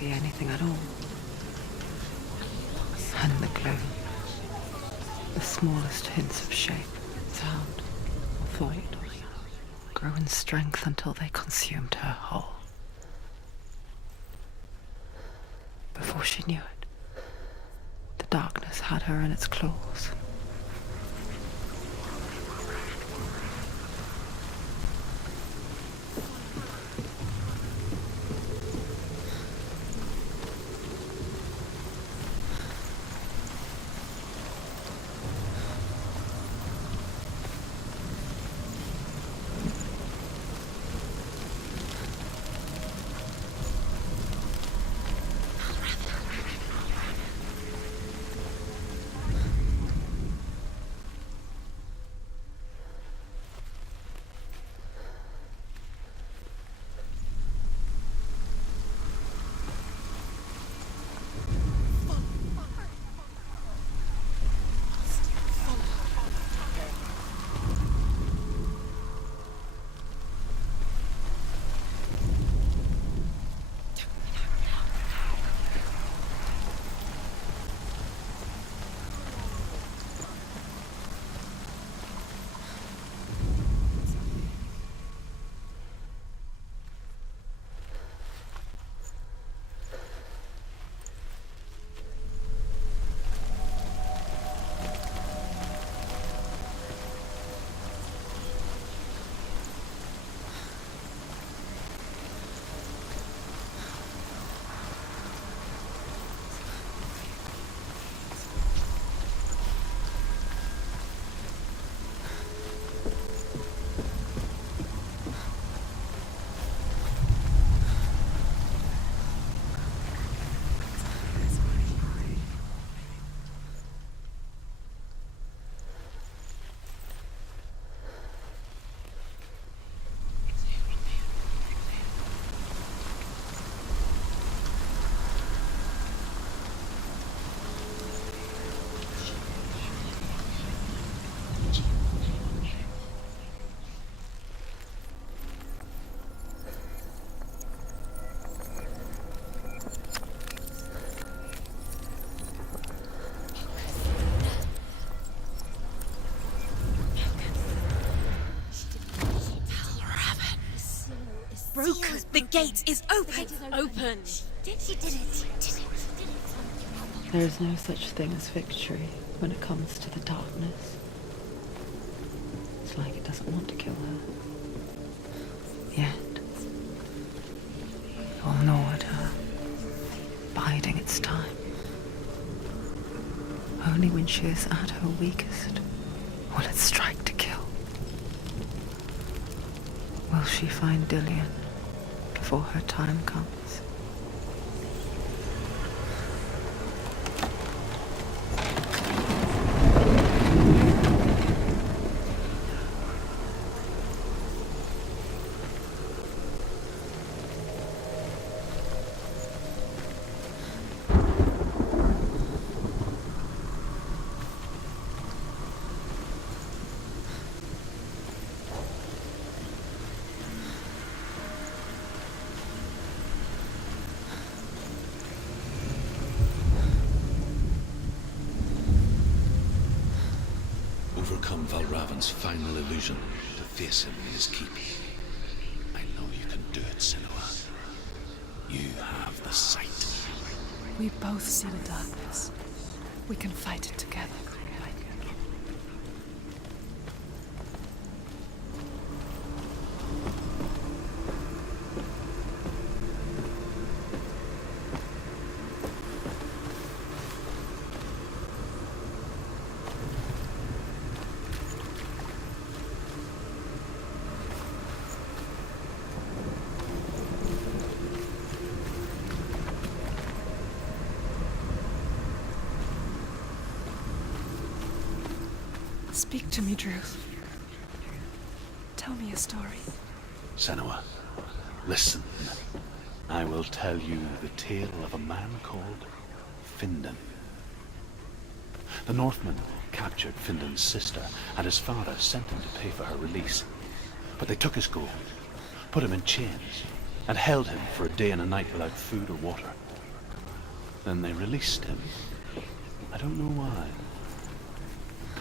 see anything at all. And the gloom, the smallest hints of shape, sound, or thought, grew in strength until they consumed her whole. Before she knew it, the darkness had her in its claws. Broken. The gate is open. Open. She did it. There is no such thing as victory when it comes to the darkness. It's like it doesn't want to kill her. Yet, it will gnaw at her, biding its time. Only when she is at her weakest will it strike to kill. Will she find Dillion before her time comes? Overcome Valravan's final illusion to face him in his keep. I know you can do it, Senua. You have the sight. We both see the darkness. We can fight it together. Speak to me, Drew. Tell me a story. Senua, listen. I will tell you the tale of a man called Findan. The Northmen captured Findan's sister, and his father sent him to pay for her release. But they took his gold, put him in chains, and held him for a day and a night without food or water. Then they released him. I don't know why.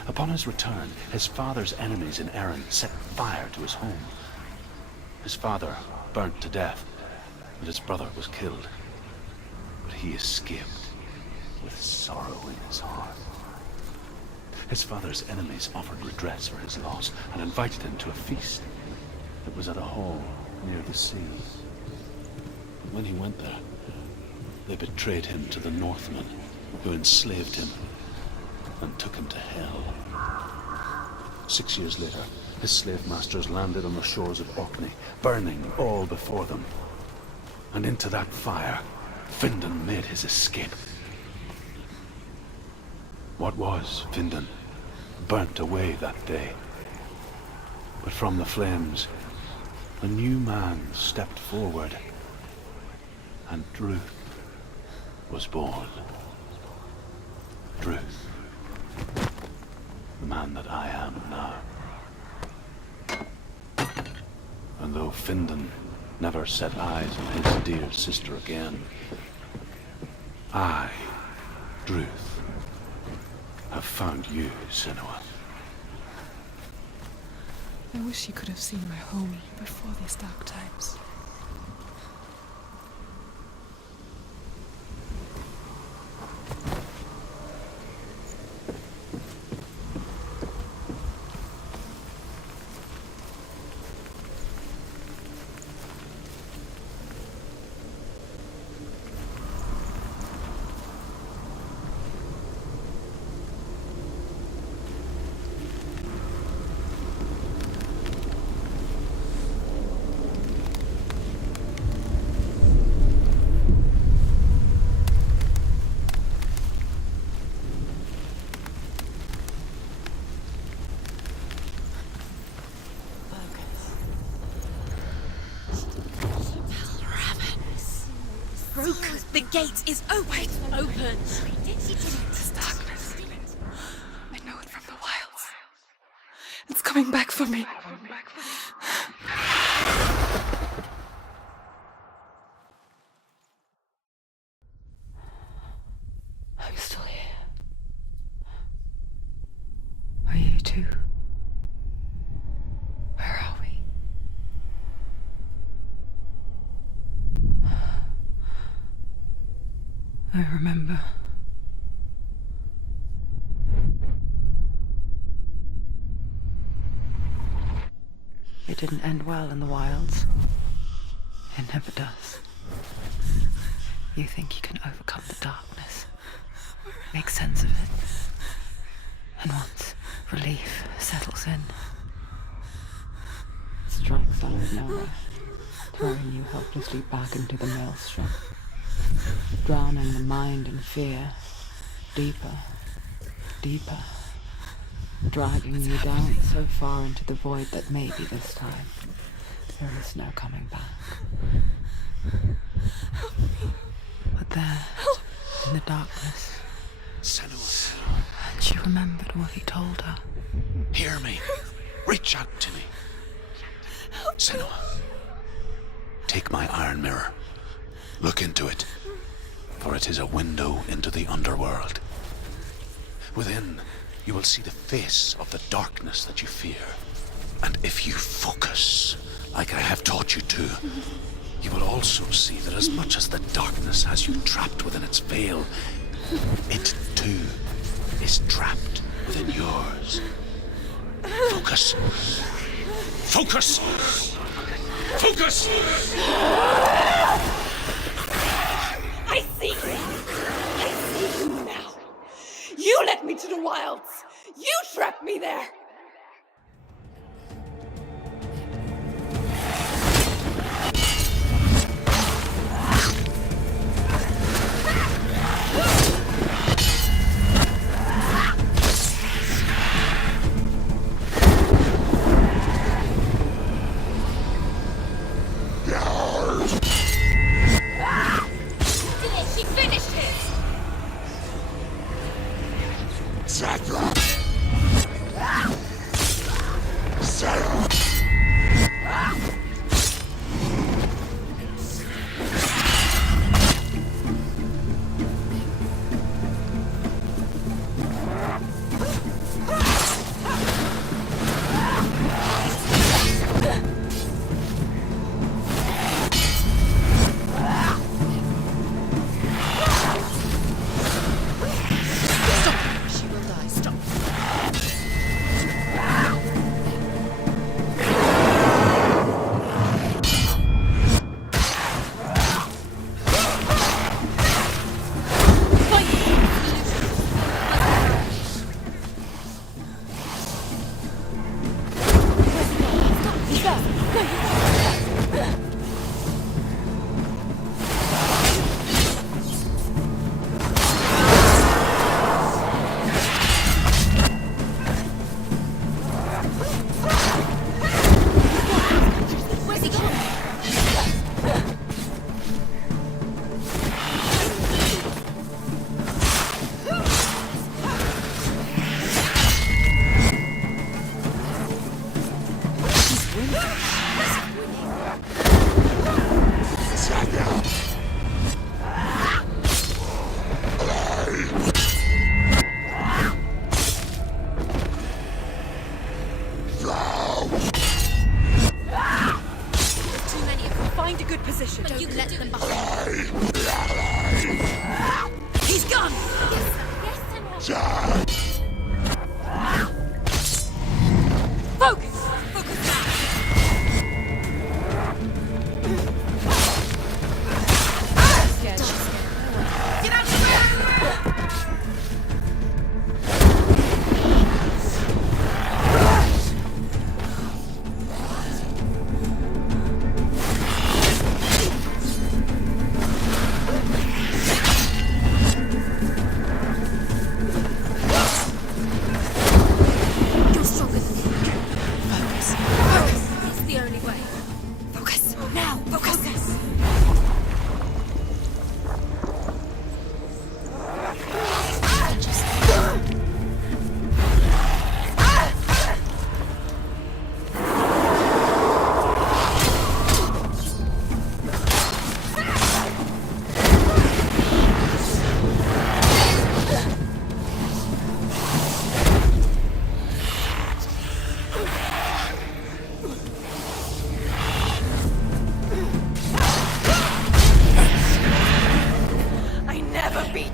Upon his return, his father's enemies in Erin set fire to his home. His father burnt to death, and his brother was killed. But he escaped with sorrow in his heart. His father's enemies offered redress for his loss and invited him to a feast. It was at a hall near the sea. But when he went there, they betrayed him to the Northmen, who enslaved him and took him to hell. 6 years later, his slave masters landed on the shores of Orkney, burning all before them. And into that fire, Findan made his escape. What was Findan burnt away that day. But from the flames, a new man stepped forward, and Druth was born. Druth, the man that I am now. And though Findan never set eyes on his dear sister again, I, Druth, have found you, Senua. I wish you could have seen my home before these dark times. The gate is open. This darkness. I know it from the wilds. It's coming back for me. I'm still here. Are you too? Where are we? I remember. It didn't end well in the wilds. It never does. You think you can overcome the darkness, make sense of it, and once relief settles in, it strikes out of nowhere, throwing you helplessly back into the maelstrom, drowning the mind in fear, deeper, deeper, dragging you down so far into the void that maybe this time there is no coming back. But there, in the darkness, Senua, and she remembered what he told her. hear me. Reach out to me. Senua, take my iron mirror. Look into it, for it is a window into the underworld. Within, you will see the face of the darkness that you fear. And if you focus, like I have taught you to, you will also see that as much as the darkness has you trapped within its veil, it too is trapped within yours. Focus. Focus! Focus! I see you. I see you now. You led me to the wilds. You trapped me there. She finished it.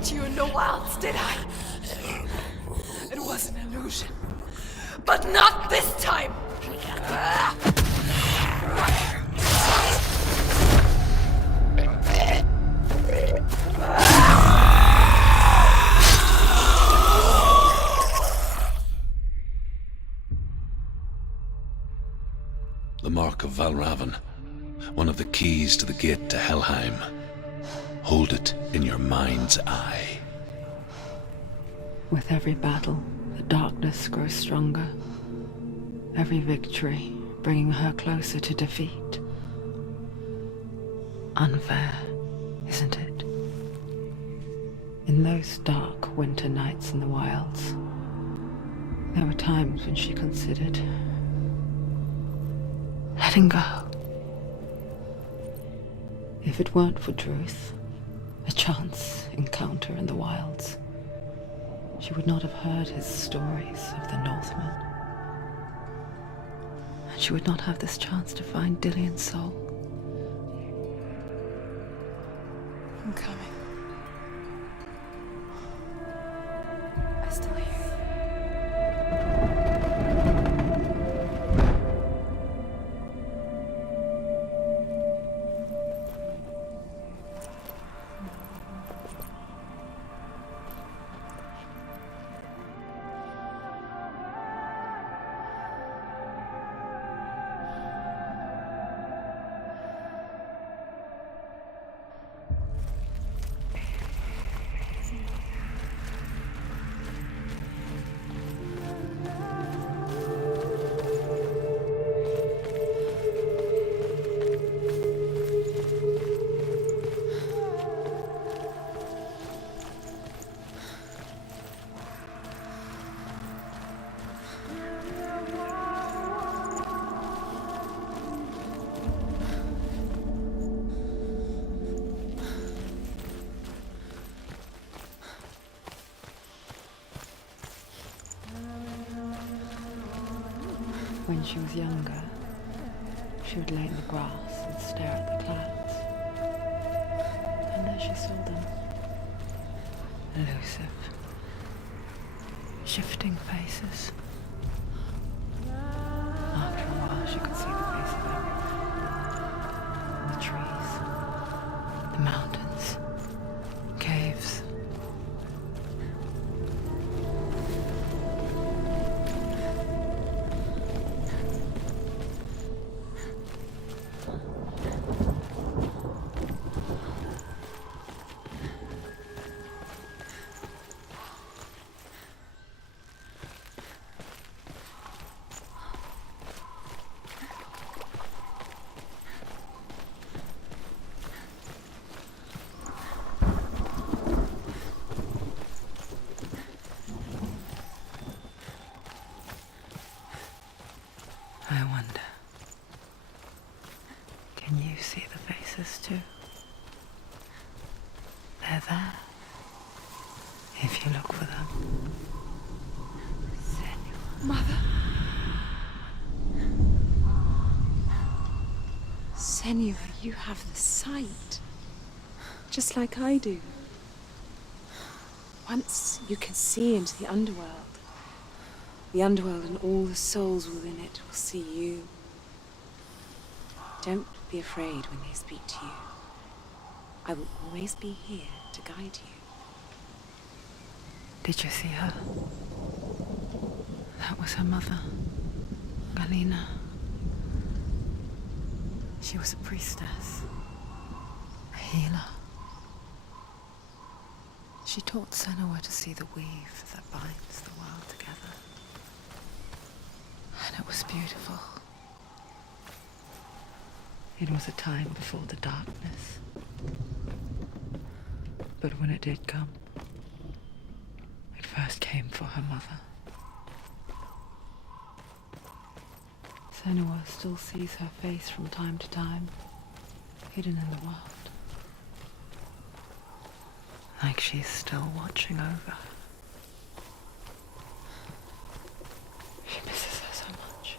to you in the wilds, did I? It was an illusion. But not this time! The Mark of Valravan, one of the keys to the gate to Helheim. Hold it in your mind's eye. With every battle, the darkness grows stronger. Every victory bringing her closer to defeat. Unfair, isn't it? In those dark winter nights in the wilds, there were times when she considered letting go. If it weren't for Druth, a chance encounter in the wilds, she would not have heard his stories of the Northmen. And she would not have this chance to find Dillion's soul. I'm coming. I still hear you. When she was younger, she would lay in the grass and stare at the clouds. And there she saw them. Elusive, shifting faces. After a while, she could see the face of everything. The trees, the mountains, caves. I wonder, can you see the faces too? They're there, if you look for them. Senua. Mother. Senua, you have the sight. Just like I do. Once you can see into the underworld. The underworld and all the souls within it will see you. Don't be afraid when they speak to you. I will always be here to guide you. Did you see her? That was her mother, Galina. She was a priestess, a healer. She taught Senua to see the weave that binds the world together. And it was beautiful. It was a time before the darkness. But when it did come, it first came for her mother. Senua still sees her face from time to time, hidden in the world. Like she's still watching over her. She misses her so much.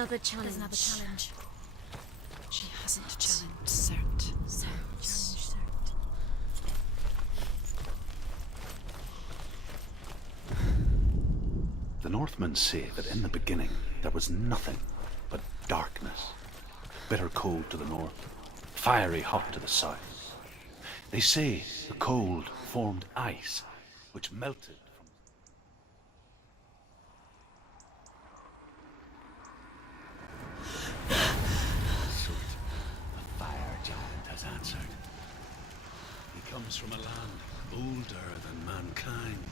another challenge. She hasn't challenged Cert. The Northmen say that in the beginning there was nothing but darkness. Bitter cold to the north, fiery hot to the south. They say the cold formed ice, which melted from... Sweet, the fire giant has answered. He comes from a land older than mankind,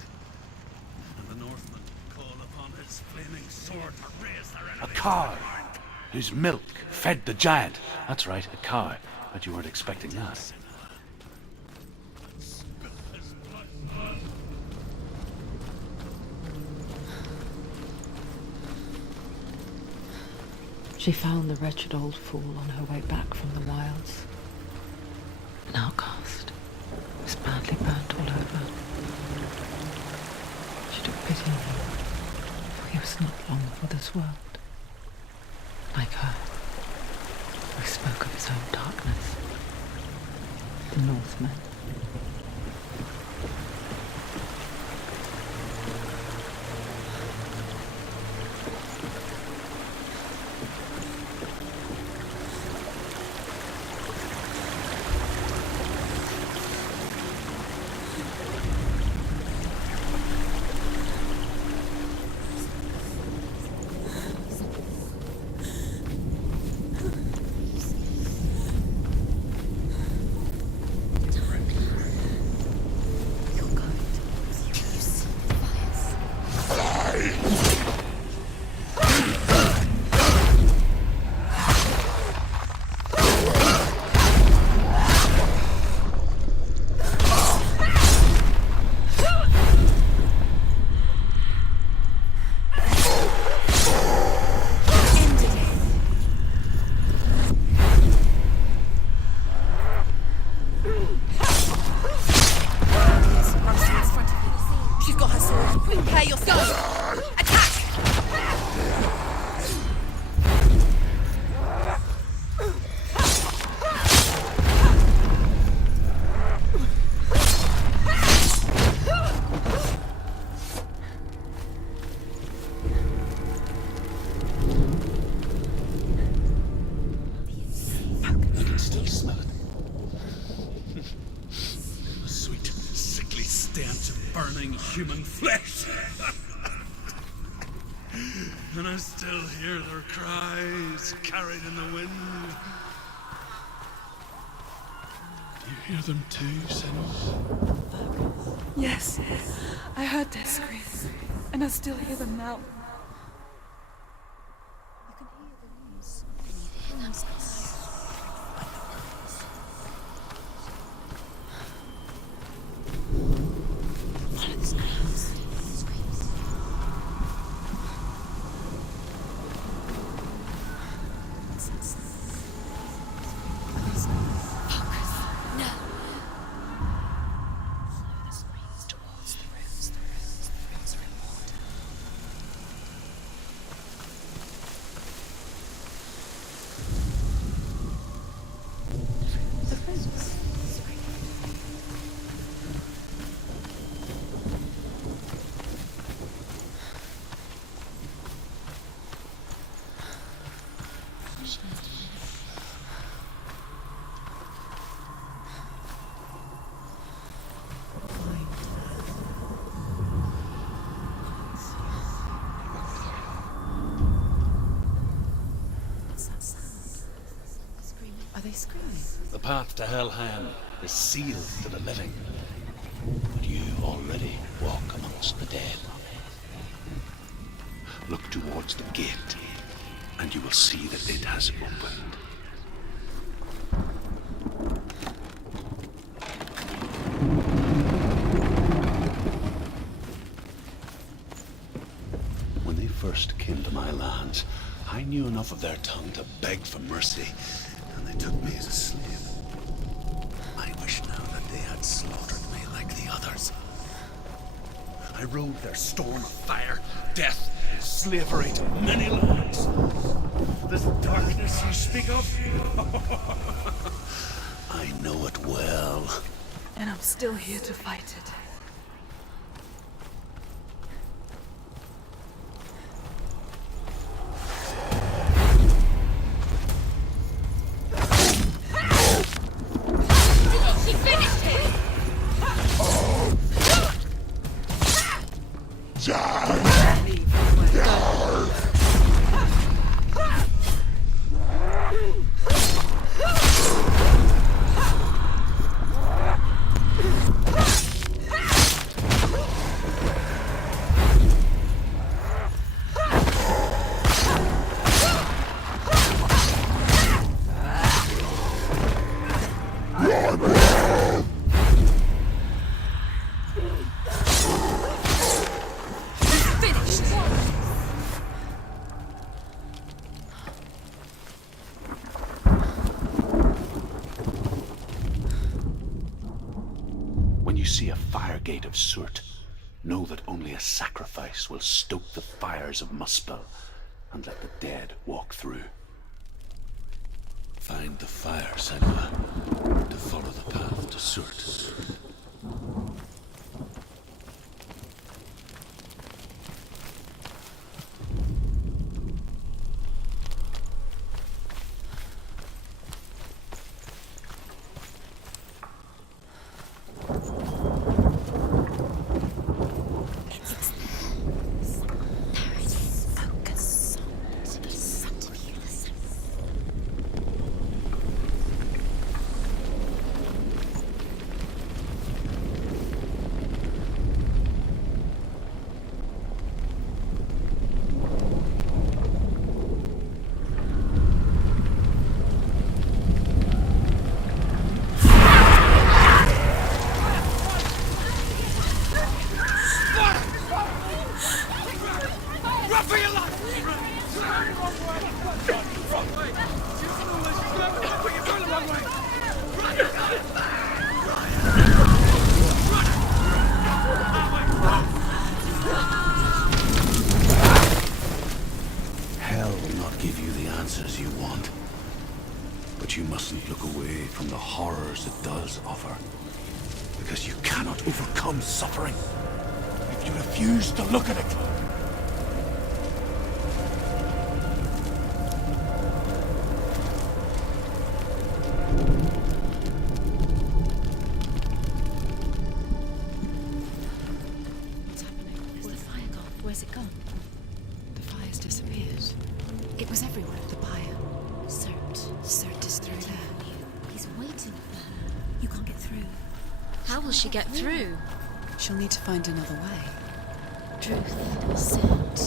and the Northmen call upon his flaming sword to raise their enemy. A cow whose milk fed the giant. That's right, a cow. Bet you weren't expecting that. She found the wretched old fool on her way back from the wilds. An outcast, was badly burnt all over. She took pity on him, for he was not long for this world. Like her, he spoke of his own darkness. The Northmen. Human flesh. And I still hear their cries carried in the wind. You hear them too, Senua? Yes, I heard their screams, and I still hear them now. Are they screaming? The path to Helheim is sealed to the living, but you already walk amongst the dead. Look towards the gate, and you will see that it has opened. When they first came to my lands, I knew enough of their tongue to beg for mercy, and they took me as a slave. I wish now that they had slaughtered me like the others. I rode their storm of fire, death, slavery to many lands. This darkness you speak of? I know it well. And I'm still here to fight it. She finished him! When you see a fire gate of Surt, know that only a sacrifice will stoke the fires of Muspel and let the dead walk through. Find the fire, Senua, to follow the path to Surt. Hell will not give you the answers you want. But you mustn't look away from the horrors it does offer. Because you cannot overcome suffering if you refuse to look at it. What's happening? Where's the fire gone? Where's it gone? The fire's disappeared. It was everywhere. The pyre. Surt is through there. He's waiting for her. You can't get through. How will she get through? She'll need to find another way. Truth. Surt.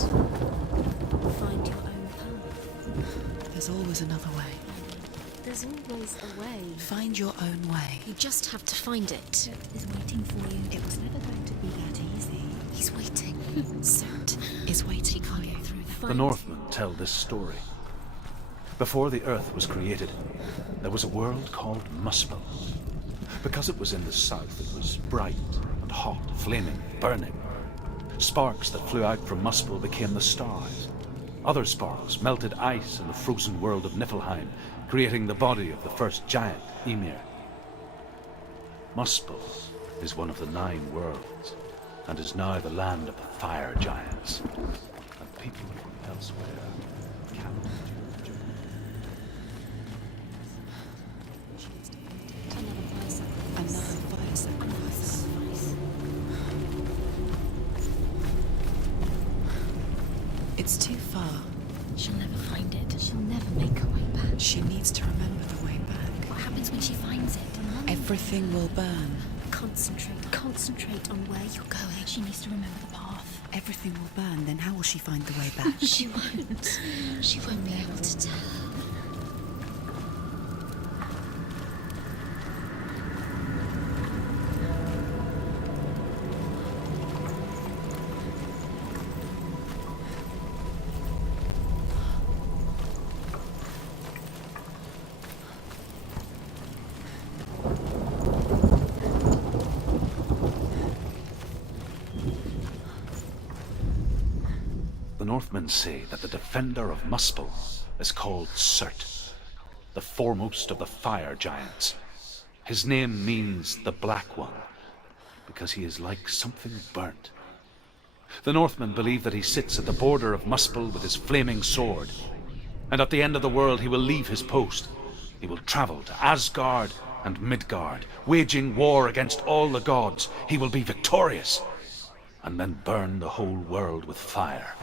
Find your own path. There's always another way. There's always a way. Find your own way. You just have to find it. Surt is waiting for you. It was never going to be that easy. He's waiting. Surt is waiting for you. Through that. The Northmen tell this story. Before the Earth was created, there was a world called Muspel. Because it was in the south, it was bright and hot, flaming, burning. Sparks that flew out from Muspel became the stars. Other sparks melted ice in the frozen world of Niflheim, creating the body of the first giant, Ymir. Muspel is one of the 9 worlds, and is now the land of the fire giants. And people from elsewhere cannot do the journey. Another fire sacrifice. It's too far. She'll never find it. She'll never make her way back. She needs to remember the way back. What happens when she finds it? Everything will burn. Concentrate. Concentrate on where you're going. She needs to remember the path. Everything will burn, then how will she find the way back? She won't. She won't be able to tell. The Northmen say that the defender of Muspel is called Surt, the foremost of the fire giants. His name means the Black One, because he is like something burnt. The Northmen believe that he sits at the border of Muspel with his flaming sword, and at the end of the world he will leave his post. He will travel to Asgard and Midgard, waging war against all the gods. He will be victorious, and then burn the whole world with fire.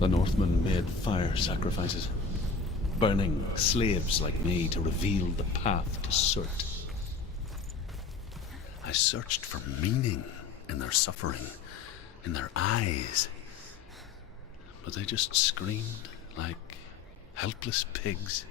The Northmen made fire sacrifices, burning slaves like me to reveal the path to Surt. I searched for meaning in their suffering, in their eyes, but they just screamed like helpless pigs.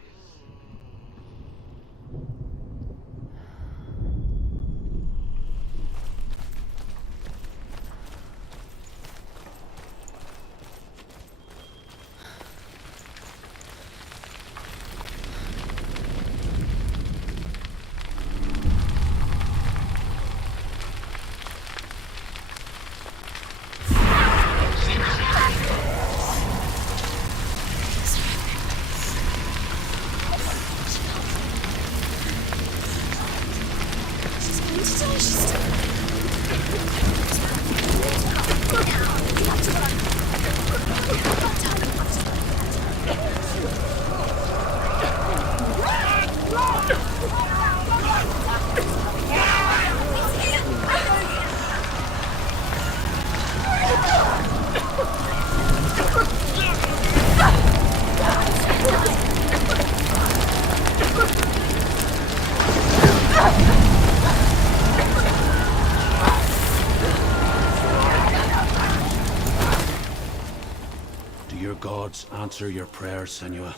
Answer your prayers, Senua.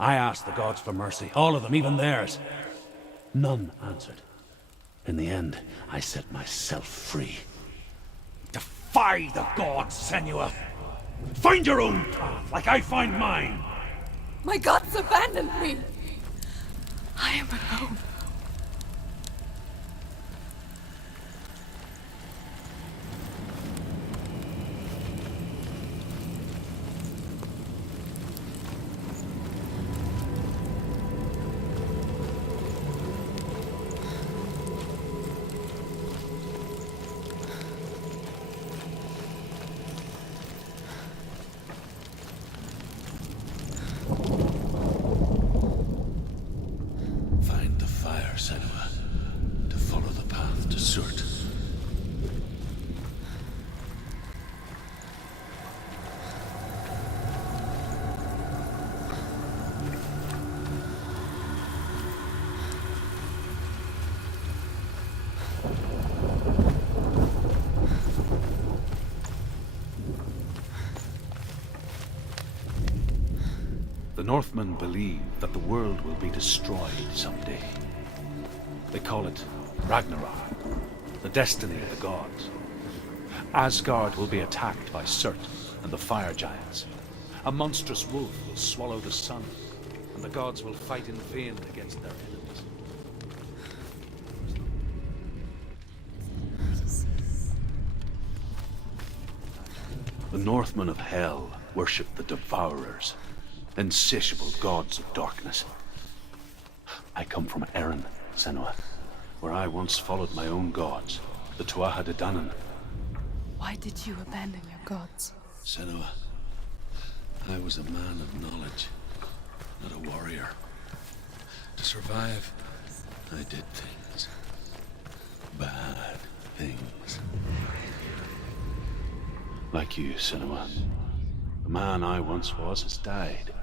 I asked the gods for mercy, all of them, even theirs. None answered. In the end, I set myself free. Defy the gods, Senua! Find your own path, like I find mine! My gods abandoned me! I am alone. The Northmen believe that the world will be destroyed someday. They call it Ragnarok, the destiny of the gods. Asgard will be attacked by Surt and the fire giants. A monstrous wolf will swallow the sun, and the gods will fight in vain against their enemies. The Northmen of Hell worship the Devourers, insatiable gods of darkness. I come from Erin, Senua, where I once followed my own gods, the Tuatha De Danann. Why did you abandon your gods? Senua, I was a man of knowledge, not a warrior. To survive, I did things. Bad things. Like you, Senua. The man I once was has died.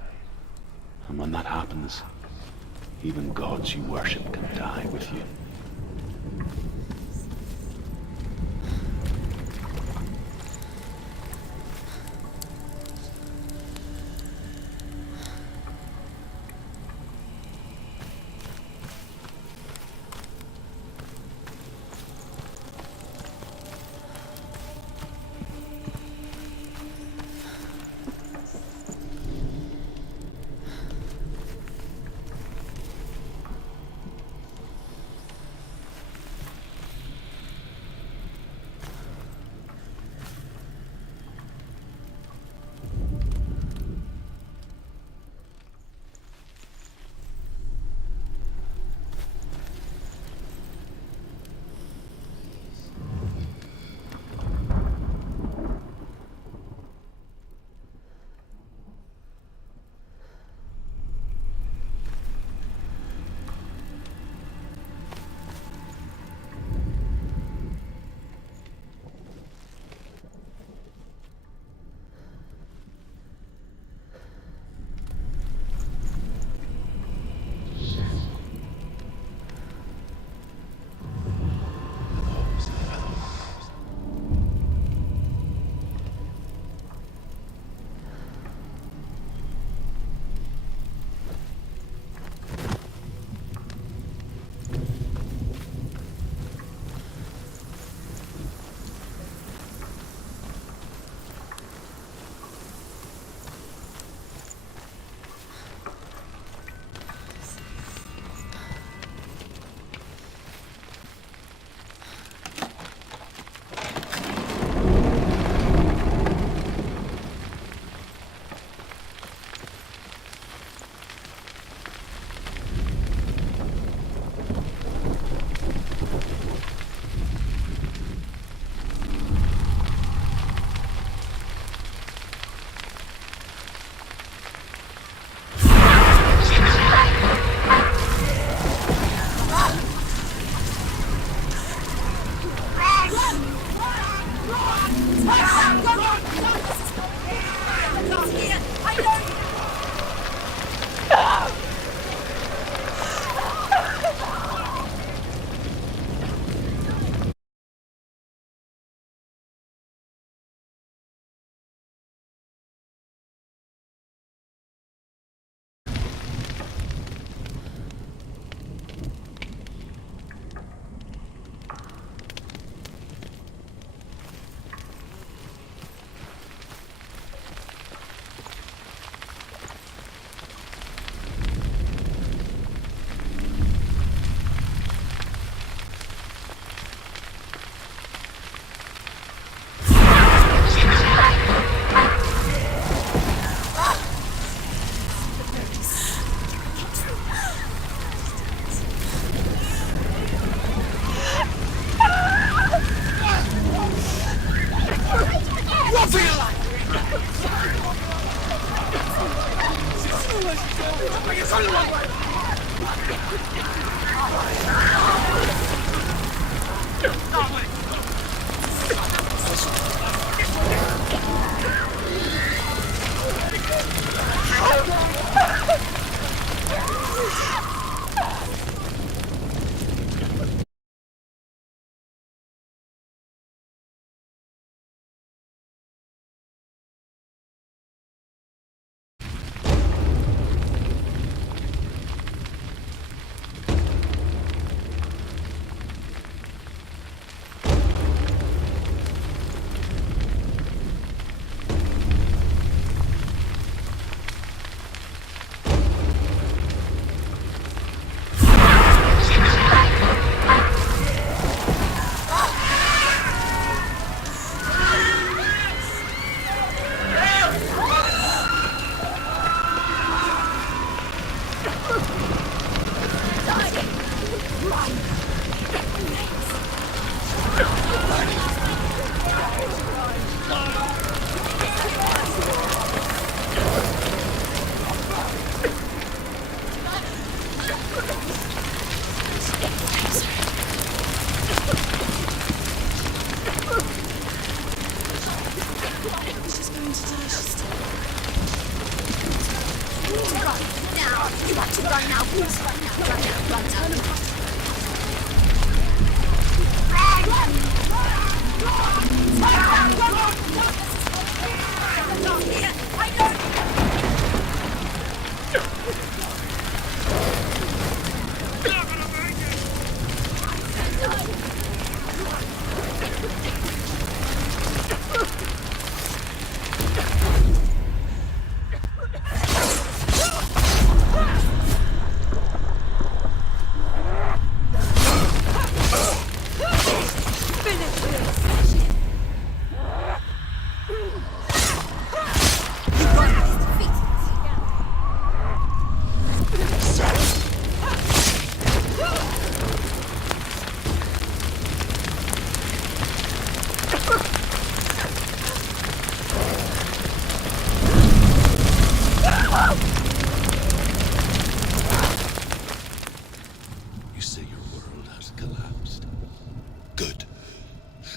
And when that happens, even gods you worship can die with you.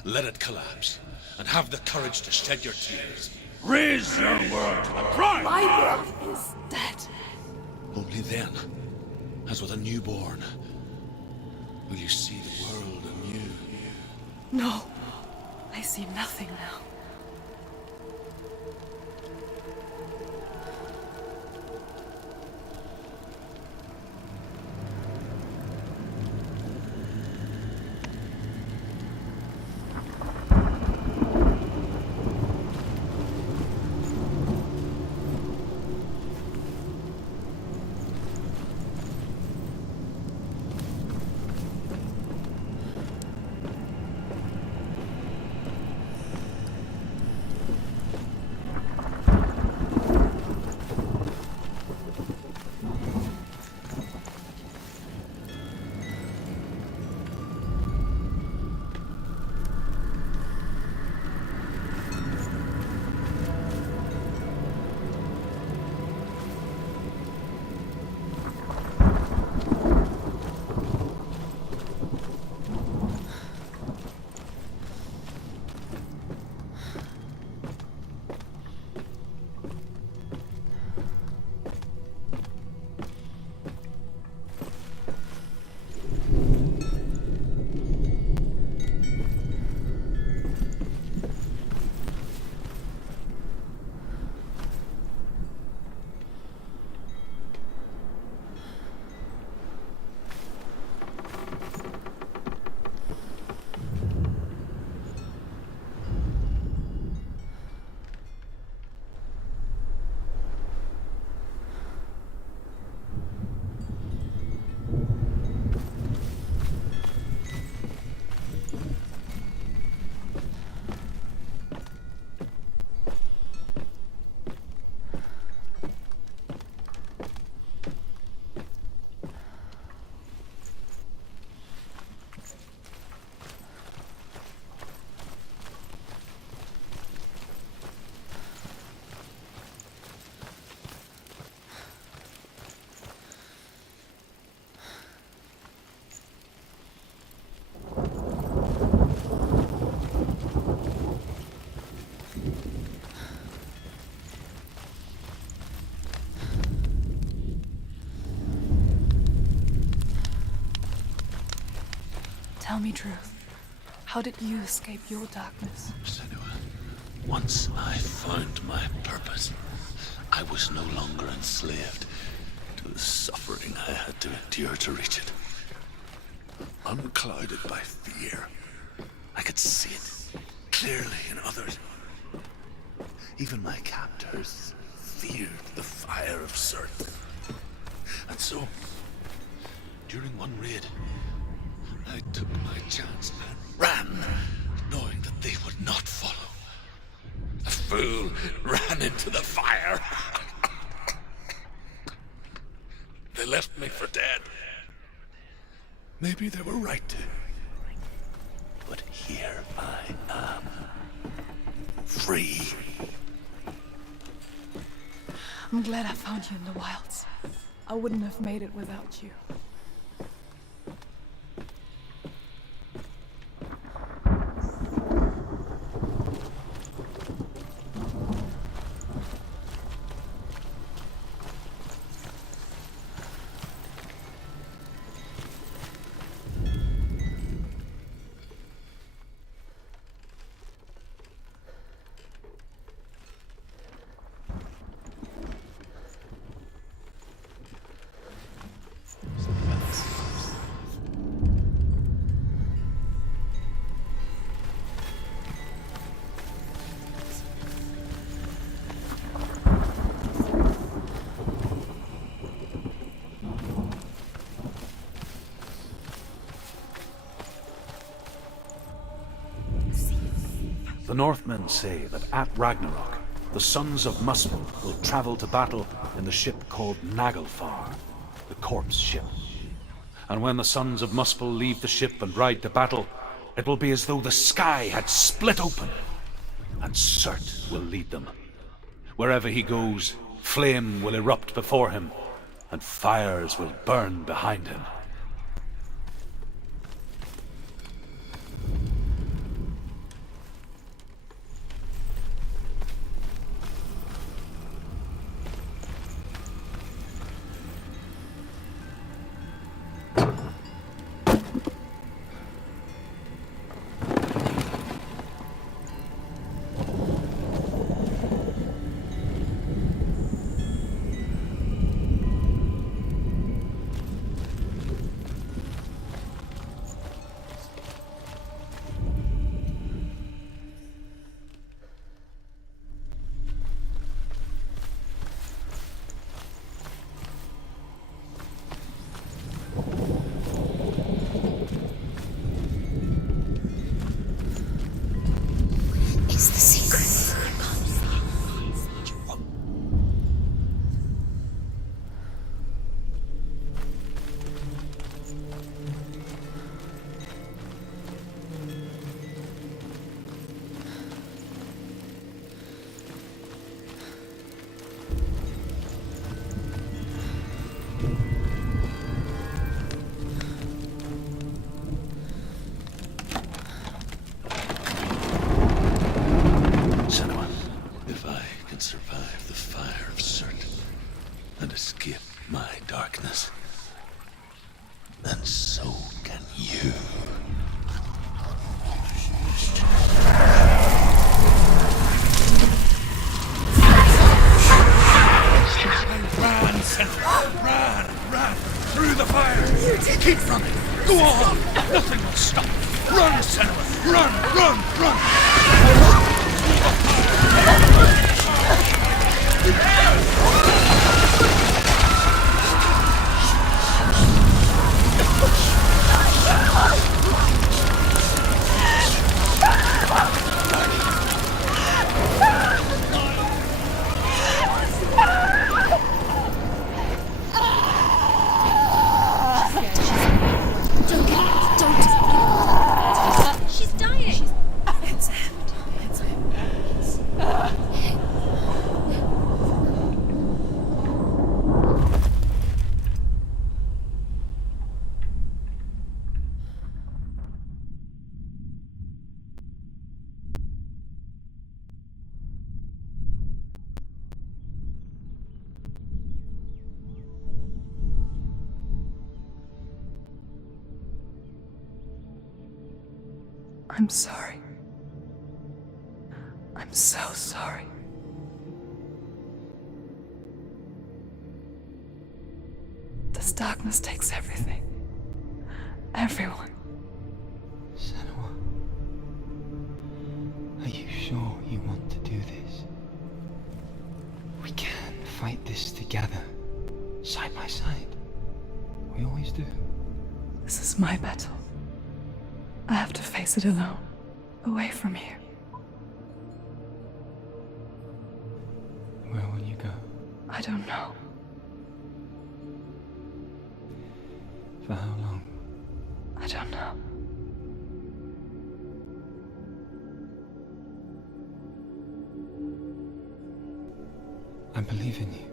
Let it collapse, and have the courage to shed your tears. Raise your world to the prime! My world is dead. Only then, as with a newborn, will you see the world anew. No, I see nothing now. Tell me truth. How did you escape your darkness? Senua, once I found my purpose, I was no longer enslaved to the suffering I had to endure to reach it. Unclouded by fear, I could see it clearly in others. Even my captors feared the fire of Surt. And so, during one raid, I took my chance and ran, knowing that they would not follow. A fool ran into the fire. They left me for dead. Maybe they were right to. But here I am. Free. I'm glad I found you in the wilds. I wouldn't have made it without you. The Northmen say that at Ragnarok, the sons of Muspel will travel to battle in the ship called Naglfar, the corpse ship. And when the sons of Muspel leave the ship and ride to battle, it will be as though the sky had split open, and Surt will lead them. Wherever he goes, flame will erupt before him, and fires will burn behind him. I'm sorry. I'm so sorry. This darkness takes everything. Everyone. Senua, are you sure you want to do this? We can fight this together, side by side. We always do. This is my battle. I have to face it alone, away from you. Where will you go? I don't know. For how long? I don't know. I believe in you.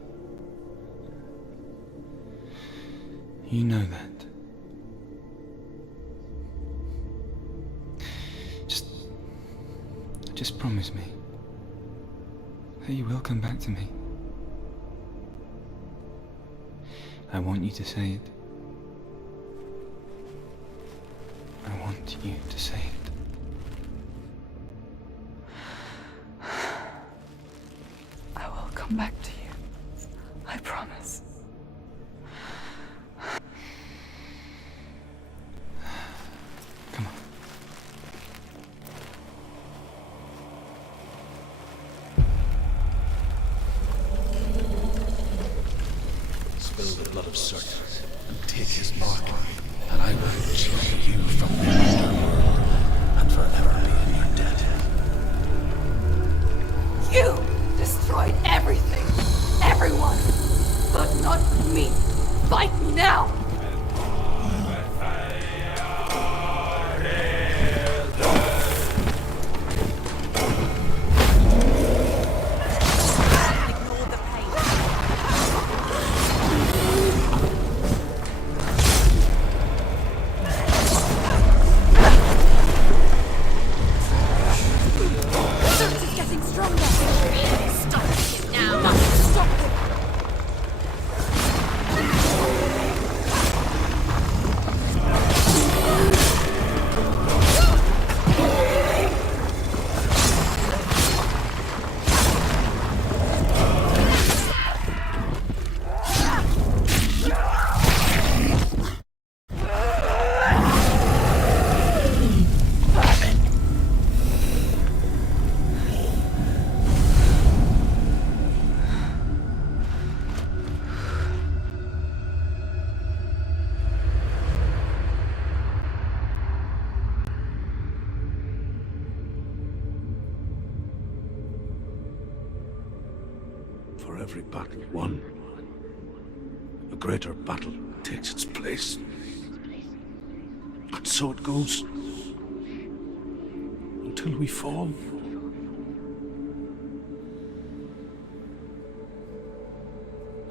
You know that. Just promise me that you will come back to me. I want you to say it. I want you to say it. I will come back to you. I promise. Come on. Spill the blood of Surt and take his mark, and I will choose you from the underworld and forever be in your debt. You destroyed everything, everyone, but not me. Fight me now! For every battle won, a greater battle takes its place. And so it goes. Until we fall.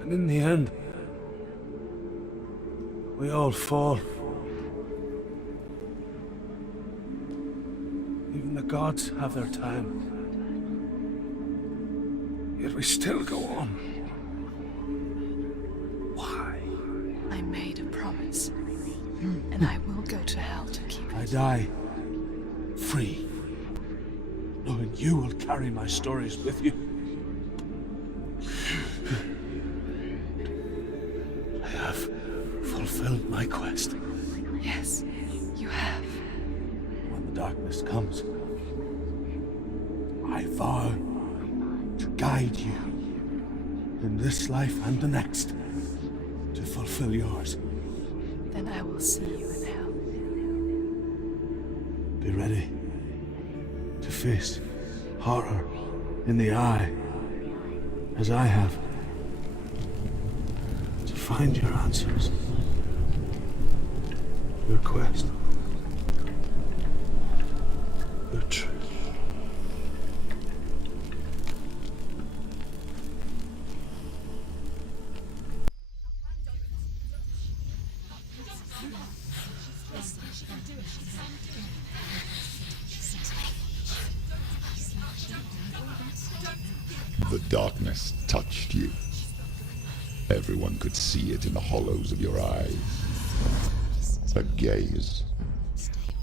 And in the end, we all fall. Even the gods have their time. Yet we still go on. Why? I made a promise, and I will go to hell to keep it. I die free, knowing you will carry my stories with you. I have fulfilled my quest. Yes, you have. When the darkness comes, I vow to guide you in this life and the next to fulfill yours. Then I will see you in hell. Be ready to face horror in the eye, as I have, to find your answers, your quest, your truth. The darkness touched you. Everyone could see it in the hollows of your eyes. A gaze,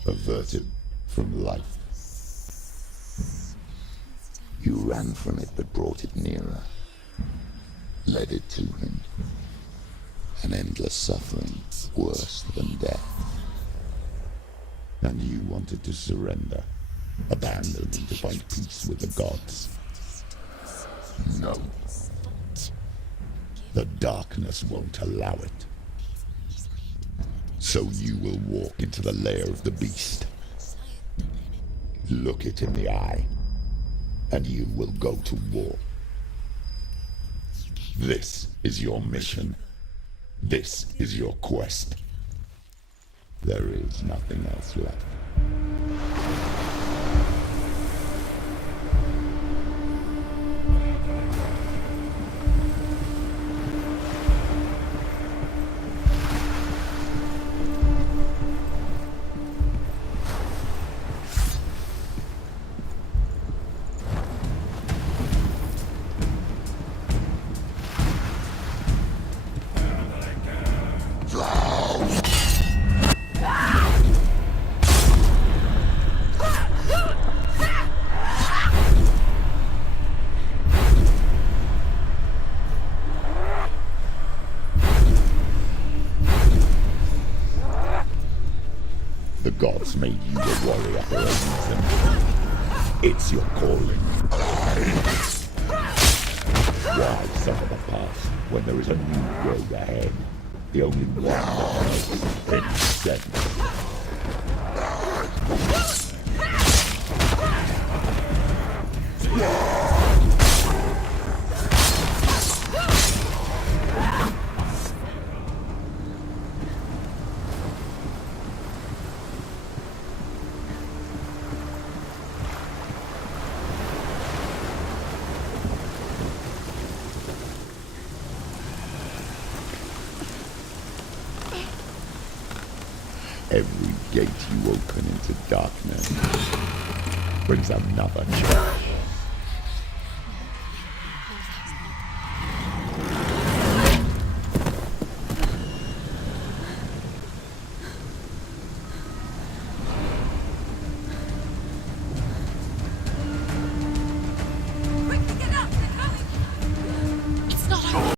averted from life. You ran from it but brought it nearer, led it to him. An endless suffering, worse than death. And you wanted to surrender, abandoning to find peace with the gods. No. The darkness won't allow it. So you will walk into the lair of the beast. Look it in the eye, and you will go to war. This is your mission. This is your quest. There is nothing else left. The gods made you a warrior for a reason. It's your calling. Why suffer the past when there is a new road ahead? The only one that makes sense. Every gate you open into darkness brings another challenge.